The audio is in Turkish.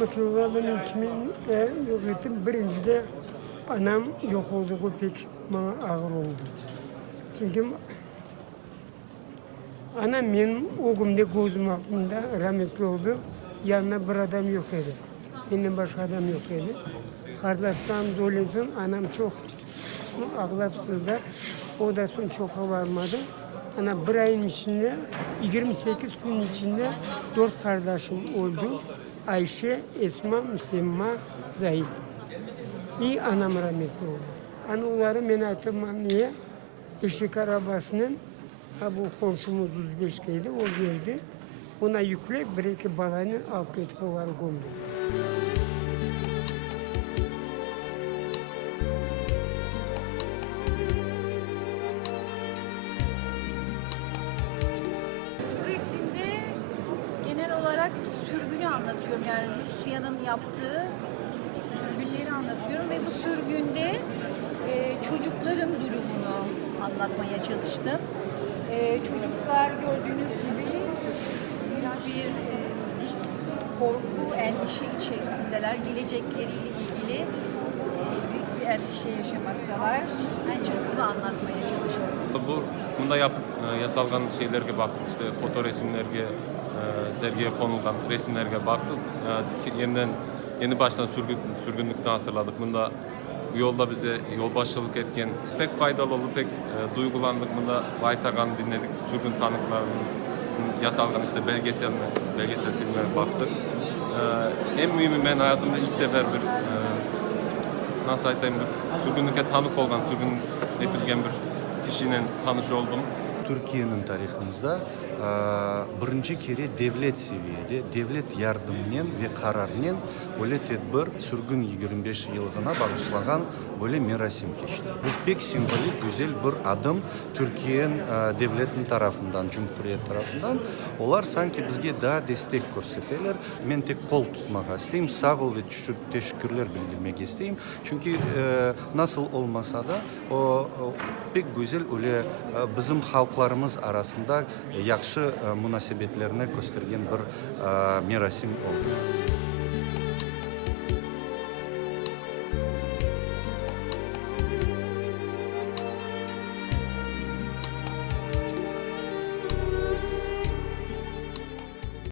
Mısırlıların kimin yok ettim. Birincide anam yok oldu, o pek bana ağır oldu. Çünkü anam benim o günde gözüm altında rahmetli oldu. Yanına bir adam yok idi. Benim başka adam yok idi. Kardeşlerim dolayısıyla anam çok ağlapsızlar. O da son çok varmadı. Ana bir ayın içinde, 28 gün içinde 4 kardeşim oldu. Ayşe, Esma, Müsemma, Zahid. İyi anam rahmetli oldu. Onları ben hatırlamam niye? Eşek arabasının, bu komşumuz Uzbeşkeydi, o geldi. Ona yükle bir iki balanı alıp etip var gömdü. Bu resimde genel olarak sürgünü anlatıyorum. Yani Rusya'nın yaptığı sürgünleri anlatıyorum ve bu sürgünde çocukların durumunu anlatmaya çalıştım. Çocuklar gördüğünüz gibi büyük bir korku, endişe içerisindeler. Gelecekleriyle ilgili büyük bir endişe yaşamaktalar. En çok bunu anlatmaya çalıştım. Bunda yasalgan şeylerge baktık, işte foto resimlerge, sergiye konulgan resimlerge baktık. Yeni baştan sürgünlükten hatırladık. Bunda bu yolda bize yolbaşçılık etken pek faydalı oldu, pek duygulandık. Bunda Vaytagan'ı dinledik, sürgün tanıklarının yasalgan işte belgesel filmlere baktık. En mühimi ben hayatımda ilk sefer bir nasıl aytayım, bir sürgünlükte tanık olgan, sürgün etilgen bir kişinin tanış oldum. Türkiye'nin tarihimizde birinci kere devlet seviyede, devlet yardımının ve kararının böyle tedbir sürgün 25 yılına bağışlanan böyle merasim geçti. Bu pek simbolik, güzel bir adım Türkiye'nin devletin tarafından, Cumhuriyet tarafından. Onlar sanki bizge daha destek gösterdiler. Ben tek kol tutmak isteyeyim, sağ ol ve teşekkürler bildirmek isteyeyim. Çünkü nasıl olmasa da o pek güzel öyle bizim halklarımız arasında yaxşı münasebetlerine göstergen bir merasim oldu.